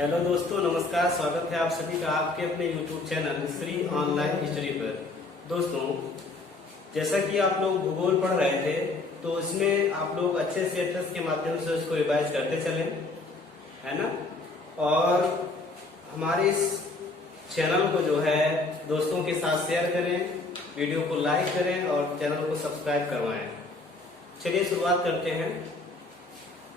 Hello दोस्तों, नमस्कार। स्वागत है आप सभी का आपके अपने YouTube channel Shri online study पर। दोस्तों, जैसा कि आप लोग भूगोल पढ़ रहे थे, तो इसमें आप लोग अच्छे से एड्रेस के माध्यम से उसको रिवाइज करते चले, है ना। और हमारे इस चैनल को जो है दोस्तों के साथ शेयर करें, वीडियो को लाइक करें और चैनल को सब्सक्राइब करवाएं। चलिए शुरुआत करते हैं।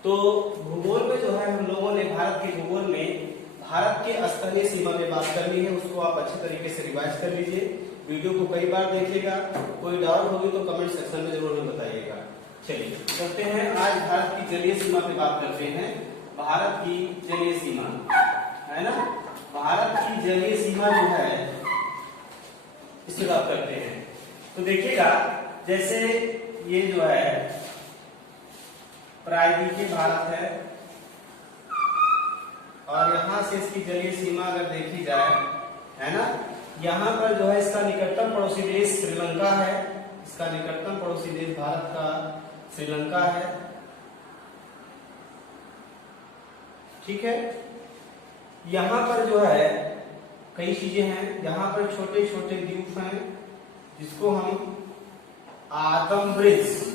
तो भूगोल में जो है हम लोगों ने भारत के भूगोल में भारत के स्थलीय सीमा में बात कर ली है। उसको आप अच्छे तरीके से रिवाइज कर लीजिए, वीडियो को कई बार देखिएगा। कोई डाउट होगी तो कमेंट सेक्शन में जरूर हमें बताइएगा। चलिए करते हैं, आज भारत की जलीय सीमा पे बात करते हैं। भारत की जलीय सीमा, है ना। भारत की जलीय सीमा जो है इस पे बात करते हैं। तो देखिएगा, जैसे ये जो है प्रायद्वीपीय भारत है और यहाँ से इसकी जलीय सीमा अगर देखी जाए, है ना, यहाँ पर जो है इसका निकटतम पड़ोसी देश श्रीलंका है। इसका निकटतम पड़ोसी देश भारत का श्रीलंका है, ठीक है। यहाँ पर जो है कई चीजें हैं। यहाँ पर छोटे छोटे द्वीप हैं जिसको हम आदम ब्रिज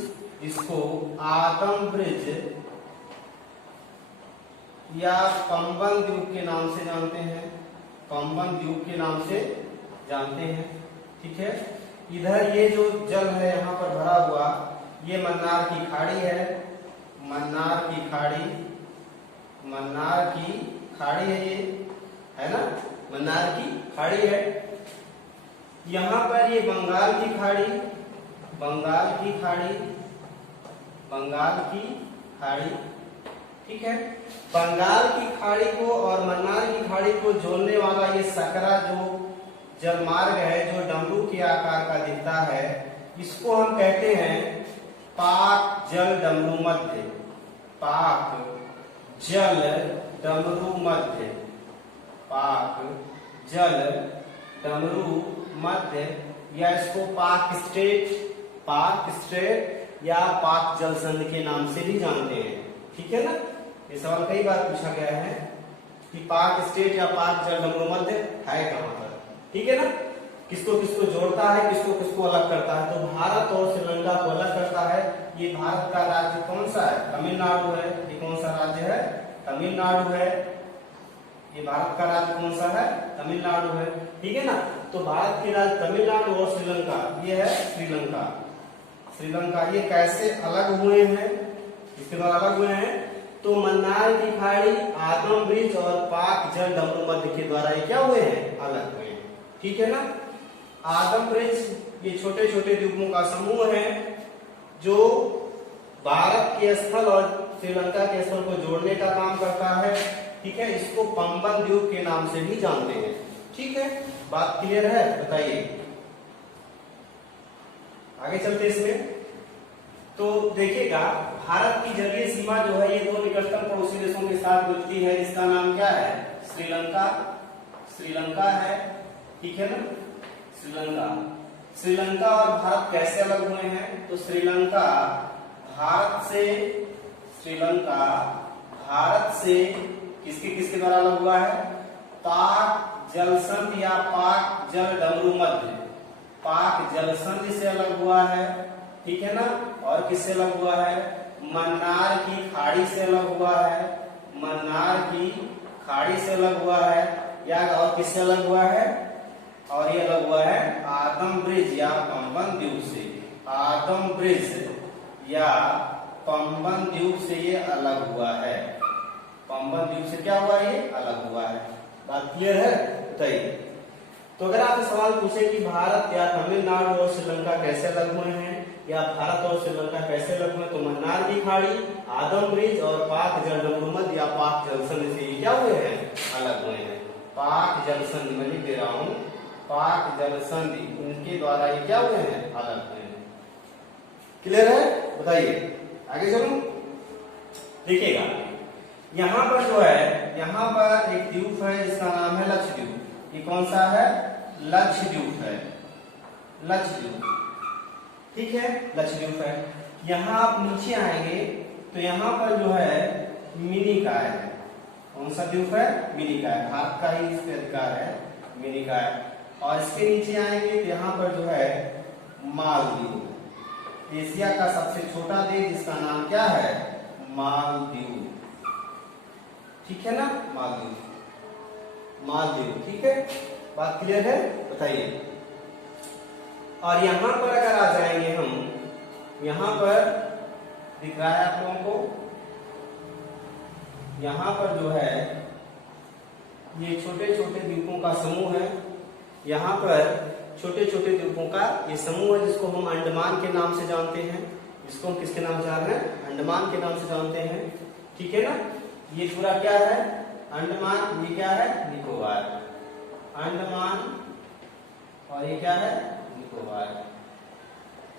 या पंबन द्वीप के नाम से जानते हैं। पंबन द्वीप के नाम से जानते हैं, ठीक है। इधर ये जो जल है यहाँ पर भरा हुआ, ये मन्नार की खाड़ी है। मन्नार की खाड़ी है ये, है ना। मन्नार की खाड़ी है। यहाँ पर ये बंगाल की खाड़ी, ठीक है। बंगाल की खाड़ी को और मन्नार की खाड़ी को जोड़ने वाला ये सकरा जो जलमार्ग है, जो डमरू के आकार का दिखता है, इसको हम कहते हैं पाक जल डमरू मध्य। पाक जल डमरू मध्य, या इसको पाक स्ट्रेट या पाक जल संधि के नाम से भी जानते हैं, ठीक है ना। ये सवाल कई बार पूछा गया है कि पाक स्टेट या पाक जल डमरू मध्य है कहां पर, ठीक है ना। किसको किसको जोड़ता है, किसको किसको अलग करता है। तो भारत और श्रीलंका को अलग करता है। ये भारत का राज्य कौन सा है? तमिलनाडु है। ये कौन सा राज्य है? तमिलनाडु है। ये भारत का राज्य कौन सा है? तमिलनाडु है, ठीक है ना। तो भारत के राज्य तमिलनाडु और श्रीलंका, ये है श्रीलंका। ये कैसे अलग हुए हैं? इसके द्वारा अलग हुए हैं तो मन्नार की खाड़ी, आदम ब्रिज और पाक जल डमरू मध्य के द्वारा ये क्या हुए हैं? अलग हुए हैं, ठीक है ना। आदम ब्रिज ये छोटे छोटे द्वीपों का समूह है जो भारत के स्थल और श्रीलंका के स्थल को जोड़ने का काम करता है, ठीक है। इसको पंबन द्वीप के नाम से भी जानते हैं, ठीक है। बात क्लियर है? बताइए, आगे चलते इसमें। तो देखिएगा, भारत की जलीय सीमा जो है ये दो निकटतम पड़ोसी देशों के साथ मिलती है, जिसका नाम क्या है? श्रीलंका है, ठीक है ना। श्रीलंका और भारत कैसे अलग हुए हैं? तो श्रीलंका भारत से किसके किसके द्वारा अलग हुआ है? पाक जल संधि या पाक जल डमरू मध्य, पाक जल संधि से अलग हुआ है, ठीक है ना। और किससे अलग हुआ है? मन्नार की खाड़ी से अलग हुआ है। या और किससे अलग हुआ है? और ये अलग हुआ है आदम ब्रिज या पंबन द्वीप से। आदम ब्रिज या पंबन द्वीप से ये अलग हुआ है। पंबन द्वीप से क्या हुआ? ये अलग हुआ है। बात क्लियर है? बताइए। तो अगर आपसे सवाल पूछे कि भारत या तमिलनाडु और श्रीलंका कैसे अलग हुए हैं, या भारत और श्रीलंका कैसे अलग हुए, तो मन्नार की खाड़ी, आदम ब्रिज और पाक जल डमरू मध्य या पाक जल संधि से क्या हुए हैं? अलग हुए हैं। पाक जल संधि, मैं लिख दे रहा हूं, पाक जल संधि, उनके द्वारा ये क्या हुए हैं? अलग हुए हैं। क्लियर है? बताइए, आगे चलूं। देखिएगा, यहाँ पर जो है, यहाँ पर एक द्वीप है जिसका नाम है लक्षद्वीप। ये कौन सा है? लक्षद्वीप है, ठीक है, लक्षद्वीप है। यहाँ आप नीचे आएंगे तो यहाँ पर जो है मिनी काय है, कौन सा द्वीप है? मिनिकॉय। भारत का ही इस पे अधिकार है, मिनिकॉय। और इसके नीचे आएंगे तो यहाँ पर जो है मालदीव, एशिया का सबसे छोटा देश जिसका नाम क्या है? मालदीव। ठीक है ना, मालदीव, मालदीव। ठीक है, बात क्लियर है? बताइए। और यहां पर अगर आ जाएंगे हम, यहां पर दिख रहा है आप लोगों को, यहां पर जो है ये छोटे छोटे द्वीपों का समूह है। यहाँ पर छोटे छोटे द्वीपों का ये समूह है जिसको हम अंडमान के नाम से जानते हैं। इसको हम किसके नाम से जान रहे हैं? अंडमान के नाम से जानते हैं। ठीक है ना, ये पूरा क्या है? अंडमान। ये क्या है? निकोबार। अंडमान और ये क्या है? निकोबार।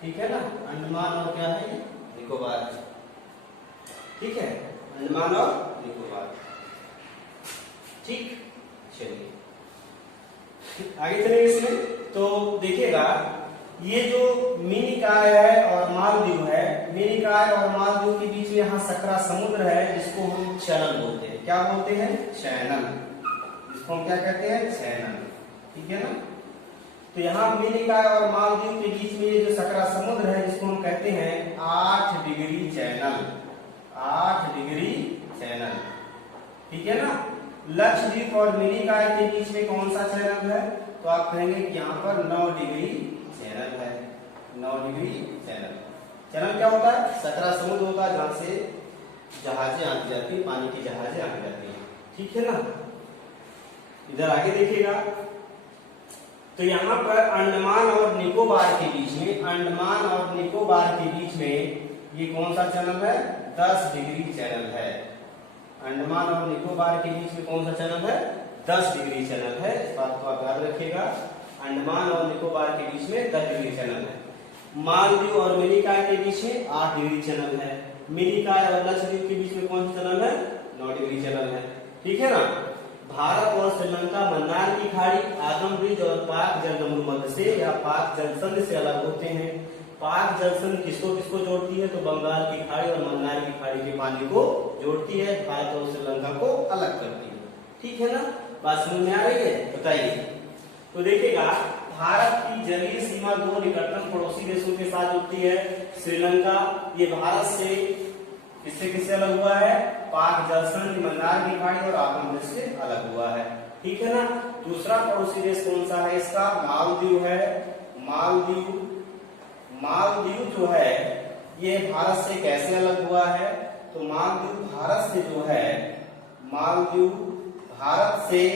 ठीक है ना, अंडमान और क्या है? निकोबार। ठीक है, अंडमान और निकोबार। ठीक, चलिए आगे चलेंगे इसमें। तो देखिएगा, ये जो मिनिकॉय है और मालदीव है, मिनिकॉय और मालदीव के बीच में यहाँ सकरा समुद्र है जिसको हम चैनल बोलते हैं। क्या बोलते हैं? चैनल। इसको हम क्या कहते हैं? चैनल। ठीक है ना, तो यहाँ मिनिकॉय और मालदीव के बीच में ये जो सकरा समुद्र है जिसको हम कहते हैं 8 डिग्री चैनल। 8 degree channel. ठीक है ना, लक्षद्वीप और मिनिकॉय के बीच में कौन सा चैनल है? तो आप कहेंगे कि यहाँ पर 9 डिग्री चैनल है। 9 डिग्री चैनल। चैनल क्या होता है? सकरा समुद्र होता है जहां से जहाजें आती जाती है, पानी की जहाजें आती जाती है। ठीक है ना, इधर आगे देखिएगा, तो यहाँ पर अंडमान और निकोबार के बीच में, अंडमान और निकोबार के बीच में ये कौन सा चैनल है? 10 डिग्री चैनल है। अंडमान और निकोबार के बीच में कौन सा चैनल है? 10 डिग्री चैनल है। इस बात को आप याद रखिएगा, अंडमान और निकोबार के बीच में 10 डिग्री चैनल है। मालदीव और मिनिकॉय के बीच में 8 डिग्री चैनल है। मिनिकॉय और लक्षद्वीप के बीच में कौन सा चैनल है? 9 डिग्री चैनल है। ठीक है ना, भारत और श्रीलंका मन्नार की खाड़ी, आदम ब्रिज और पाक जलसंधि से या पाक जलसंधि से अलग होते हैं। पाक जलसंधि किसको किसको जोड़ती है? तो बंगाल की खाड़ी और मन्नार की खाड़ी के पानी को जोड़ती है, भारत और श्रीलंका को अलग करती है। ठीक है ना, बात समझ में आ रही है? बताइए। तो देखिएगा, भारत की जलीय सीमा 2 निकटतम पड़ोसी देशों के साथ जुड़ती है। श्रीलंका ये भारत से किससे अलग हुआ है? पाक जलसंधि, मन्नार की खाड़ी और आदम ब्रिज से अलग हुआ है। ठीक है ना, दूसरा पड़ोसी देश कौन सा है इसका? मालदीव है। मालदीव, मालदीव जो है ये भारत से कैसे अलग हुआ है? तो मालदीव भारत से जो है, मालदीव भारत से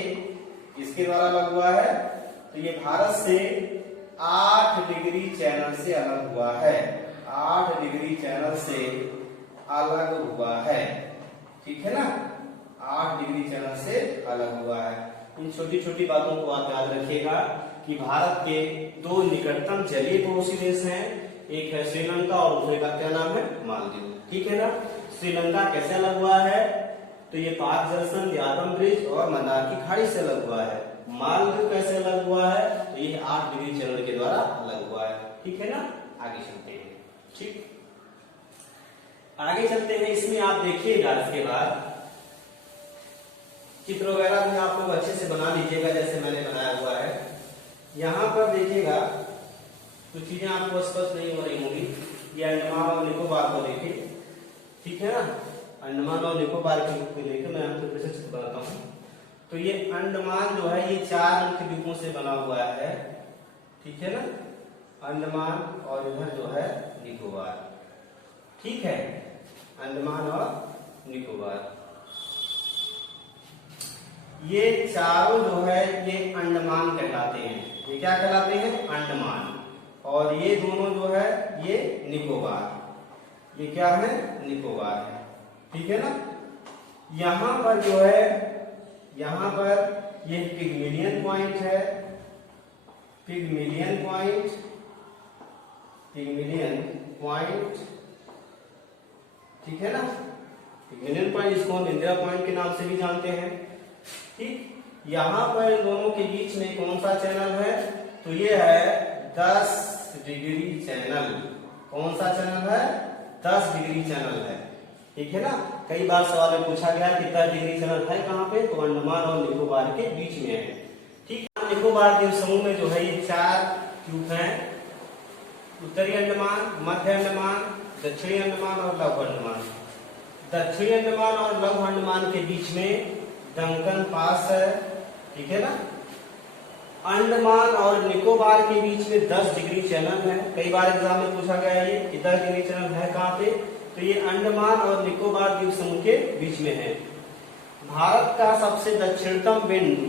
किसके द्वारा अलग हुआ है? तो ये भारत से 8 डिग्री चैनल से अलग हुआ है। 8 डिग्री चैनल से अलग हुआ है। ठीक है ना, 8 डिग्री चैनल से अलग हुआ है। इन छोटी छोटी बातों को आप याद रखिएगा कि भारत के 2 निकटतम जलीय पड़ोसी देश हैं, एक है श्रीलंका और दूसरे का क्या नाम है? मालदीव। ठीक है ना, श्रीलंका कैसे अलग हुआ है? तो ये पाक जलसंधि, आदम ब्रिज और मन्नार की खाड़ी से अलग हुआ है। मालदीव कैसे अलग हुआ है? तो ये 8 डिग्री चैनल के द्वारा अलग हुआ है। ठीक है ना, आगे चलते हैं। ठीक, आगे चलते हैं। इसमें आप देखिएगा, इसके बाद चित्र वगैरह भी आप लोग अच्छे से बना लीजिएगा जैसे मैंने बनाया हुआ है। यहाँ पर देखिएगा, कुछ चीजें आपको स्पष्ट नहीं हो रही होंगी। ये अंडमान और निकोबार को देखिए। ठीक है ना, अंडमान और निकोबार को देखिए, मैं आपको फिर से चित्र बनाता हूँ। तो ये अंडमान जो है ये 4 मुख्य द्वीपों से बना हुआ है। ठीक है ना, अंडमान और इधर जो है निकोबार। ठीक है, अंडमान और निकोबार, ये चारों जो है ये अंडमान कहलाते हैं। ये क्या कहलाते हैं? अंडमान। और ये दोनों जो है ये निकोबार। ये क्या है? निकोबार है। ठीक है ना, यहां पर जो है, यहां पर ये पिगमिलियन पॉइंट है। पिगमिलियन पॉइंट, पिगमिलियन पॉइंट। ठीक है ना, पिगमिलियन पॉइंट इसको हम इंदिरा पॉइंट के नाम से भी जानते हैं। ठीक, यहां पर इन दोनों के बीच में कौन सा चैनल है? तो ये है 10 डिग्री चैनल। कौन सा चैनल है? 10 डिग्री चैनल है। ठीक है ना, कई बार सवाल में पूछा गया कि 10 डिग्री चैनल है कहाँ पे, तो अंडमान और निकोबार के बीच में है। ठीक है, निकोबार द्वीप समूह में जो है ये 4 द्वीप हैं, उत्तरी अंडमान, मध्य अंडमान, दक्षिणी अंडमान और लघु अंडमान। दक्षिणी अंडमान और लघु अंडमान के बीच में डंकन पास है, ठीक है ना। अंडमान और निकोबार के बीच में 10 डिग्री चैनल है, कई बार एग्जाम में पूछा गया है ये कि 10 डिग्री चैनल है कहाँ पे, तो ये अंडमान और निकोबार द्वीप समूह के बीच में है। भारत का सबसे दक्षिणतम बिंदु,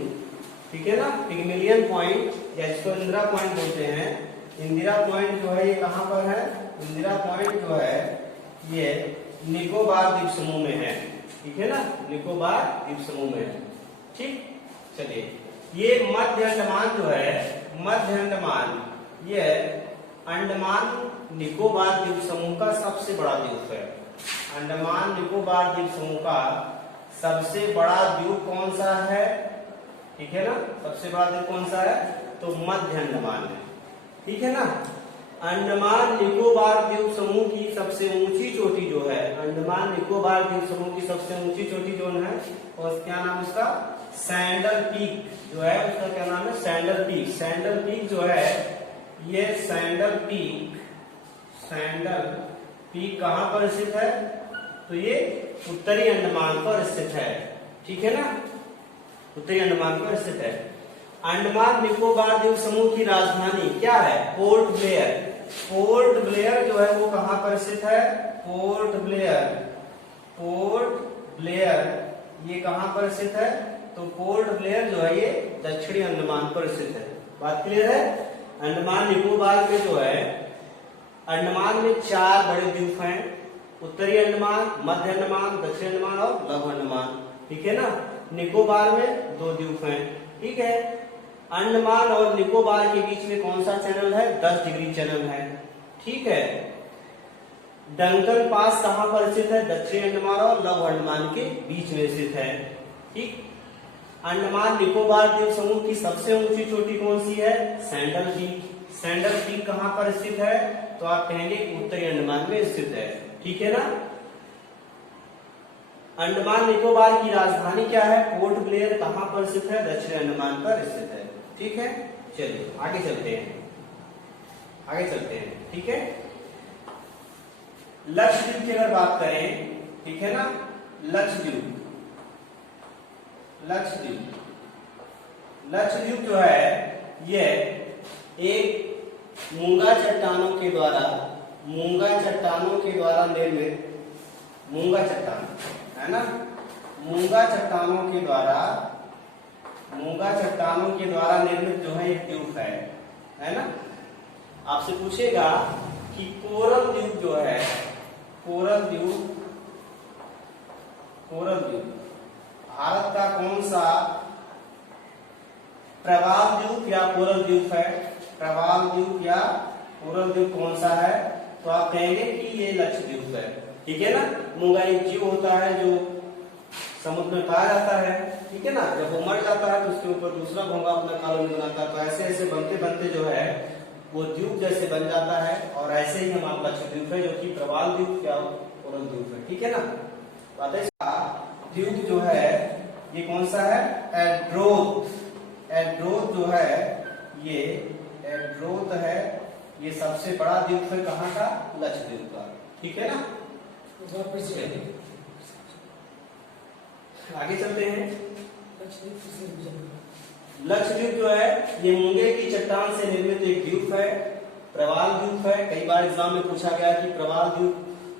ठीक है ना, पिग्मेलियन पॉइंट या जिसको इंदिरा पॉइंट बोलते हैं, इंदिरा पॉइंट जो है ये कहाँ पर है, इंदिरा पॉइंट जो है ये निकोबार द्वीप समूह में है, ठीक है ना, निकोबार द्वीप समूह में है। ठीक, चलिए ये मध्य अंडमान जो है, मध्य अंडमान ये अंडमान निकोबार द्वीप समूह का सबसे बड़ा द्वीप है। अंडमान निकोबार द्वीप समूह का सबसे बड़ा द्वीप कौन सा है, ठीक है ना, सबसे बड़ा द्वीप कौन सा है, तो मध्य अंडमान है, ठीक है ना। अंडमान निकोबार द्वीप समूह की सबसे ऊंची चोटी जो है, अंडमान निकोबार द्वीप समूह की सबसे ऊंची चोटी जो है, और क्या नाम उसका, सैंडल पीक जो है, उसका क्या नाम है, सैंडल पीक। सैंडल पीक जो है ये सैंडल पीक कहां पर स्थित है, तो ये उत्तरी अंडमान पर स्थित है, ठीक है ना, उत्तरी अंडमान पर स्थित है। अंडमान निकोबार द्वीप समूह की राजधानी क्या है, पोर्ट ब्लेयर। पोर्ट ब्लेयर जो है वो कहां पर स्थित है, पोर्ट ब्लेयर ये कहां पर स्थित है, तो पोर्ट ब्लेयर जो है ये दक्षिणी अंडमान पर स्थित है। बात क्लियर है। अंडमान निकोबार में जो है, अंडमान में 4 बड़े द्वीप हैं, उत्तरी अंडमान, मध्य अंडमान, दक्षिणी अंडमान और लघु अंडमान, ठीक है ना। निकोबार में 2 द्वीप हैं, ठीक है। अंडमान और निकोबार के बीच में कौन सा चैनल है, 10 डिग्री चैनल है, ठीक है। डंकन पास कहां पर स्थित है, दक्षिणी अंडमान और लघु अंडमान के बीच में स्थित है, ठीक। अंडमान निकोबार द्वीप समूह की सबसे ऊंची चोटी कौन सी है, सैंडल पीक। सैंडल पीक कहां पर स्थित है, तो आप कहेंगे उत्तरी अंडमान में स्थित है, ठीक है ना। अंडमान निकोबार की राजधानी क्या है, पोर्ट ब्लेयर कहां पर स्थित है, दक्षिणी अंडमान पर स्थित है, ठीक है। चलिए आगे चलते हैं, ठीक है। लक्षद्वीप की अगर बात करें, ठीक है ना, लक्षद्वीप जो है ये एक मूंगा चट्टानों के द्वारा निर्मित, मूंगा चट्टान है ना, मूंगा चट्टानों के द्वारा निर्मित जो है एक द्वीप है ना। आपसे पूछेगा कि कोरल द्वीप जो है, कोरल द्वीप भारत का कौन सा प्रवाल द्वीप या कोरल द्वीप है, प्रवाल द्वीप या कोरल द्वीप कौन सा है, तो आप कहेंगे कि ये लक्षद्वीप है, ठीक है ना। मूंगा एक जीव होता है जो समुद्र में पाया जाता है, ठीक है ना। जब वो मर जाता है तो उसके ऊपर दूसरा घोंगा अपना कॉलोनी बनाता है, तो ऐसे ऐसे बनते बनते जो है वो द्वीप जैसे बन जाता है, और ऐसे ही हमारा लक्षद्वीप है जो कि प्रवाल द्वीप या कोरल द्वीप है, ठीक है ना। बात है, द्वीप जो है ये कौन सा है, एड्रोथ जो है ये एड्रोथ है, ये सबसे बड़ा द्वीप है कहाँ का, लक्षद्वीप का, ठीक है ना। आगे चलते हैं। लक्षद्वीप जो है ये मूंगे की चट्टान से निर्मित एक द्वीप है, प्रवाल द्वीप है। कई बार एग्जाम में पूछा गया कि प्रवाल द्वीप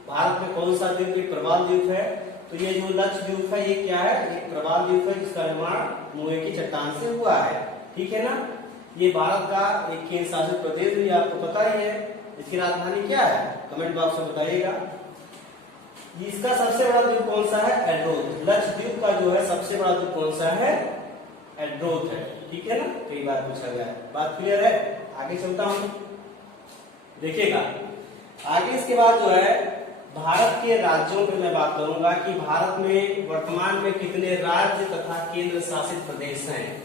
भारत में कौन सा द्वीप एक प्रवाल द्वीप है, तो ये जो लक्षद्वीप है ये क्या है, एक प्रवाल द्वीप है जिसका निर्माण मूंगे की चट्टान से हुआ है, ठीक है ना। ये भारत का एक केंद्र शासित प्रदेश भी आपको पता ही है। इसकी राजधानी क्या है, कमेंट बॉक्स में बताइएगा। इसका सबसे बड़ा द्वीप कौन सा है, एड्रोथ। लक्षद्वीप का जो है सबसे बड़ा द्वीप कौन सा है, एड्रोथ है, ठीक है ना। कई बार पूछा गया है। बात क्लियर है। आगे चलता हूं, देखिएगा आगे। इसके बाद जो है भारत के राज्यों पर मैं बात करूंगा कि भारत में वर्तमान में कितने राज्य तथा केंद्र शासित प्रदेश हैं।